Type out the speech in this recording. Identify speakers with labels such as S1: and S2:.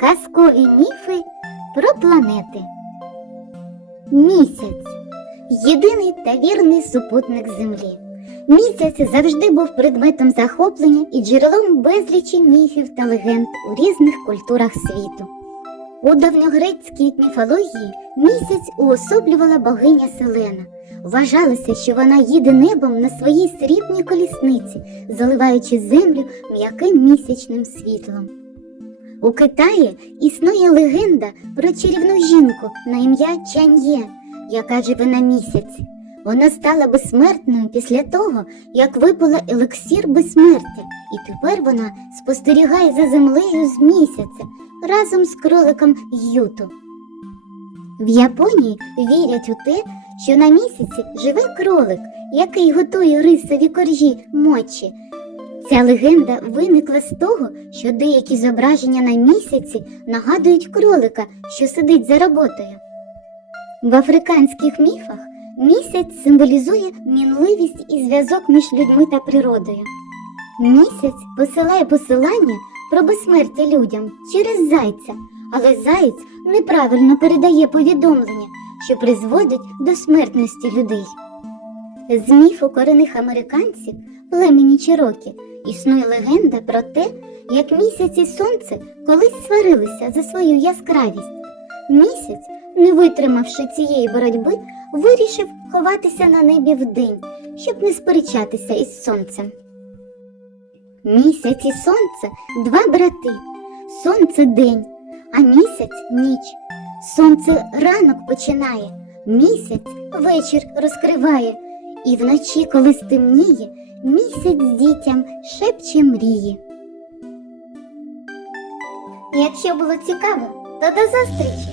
S1: Казкові міфи про планети. Місяць єдиний та вірний супутник Землі. Місяць завжди був предметом захоплення і джерелом безлічі міфів та легенд у різних культурах світу. У давньогрецькій міфології місяць уособлювала богиня Селена. Вважалося, що вона їде небом на своїй срібній колісниці, заливаючи землю м'яким місячним світлом. У Китаї існує легенда про чарівну жінку на ім'я Чан'є, яка живе на місяці. Вона стала безсмертною після того, як випила елексір безсмертя, і тепер вона спостерігає за землею з місяця разом з кроликом Юту. В Японії вірять у те, що на місяці живе кролик, який готує рисові коржі мочі. Ця легенда виникла з того, що деякі зображення на місяці нагадують кролика, що сидить за роботою. В африканських міфах місяць символізує мінливість і зв'язок між людьми та природою. Місяць посилає посилання про безсмертя людям через зайця, але заєць неправильно передає повідомлення, що призводить до смертності людей. З міфу корінних американців племені Чирокі існує легенда про те, як місяць і сонце колись сварилися за свою яскравість. Місяць, не витримавши цієї боротьби, вирішив ховатися на небі вдень, щоб не сперечатися із сонцем. Місяць і сонце два брати. Сонце день, а місяць ніч. Сонце ранок починає, місяць вечір розкриває, і вночі, коли стемніє, місяць дітям шепче мрії. Якщо було цікаво, то до зустрічі!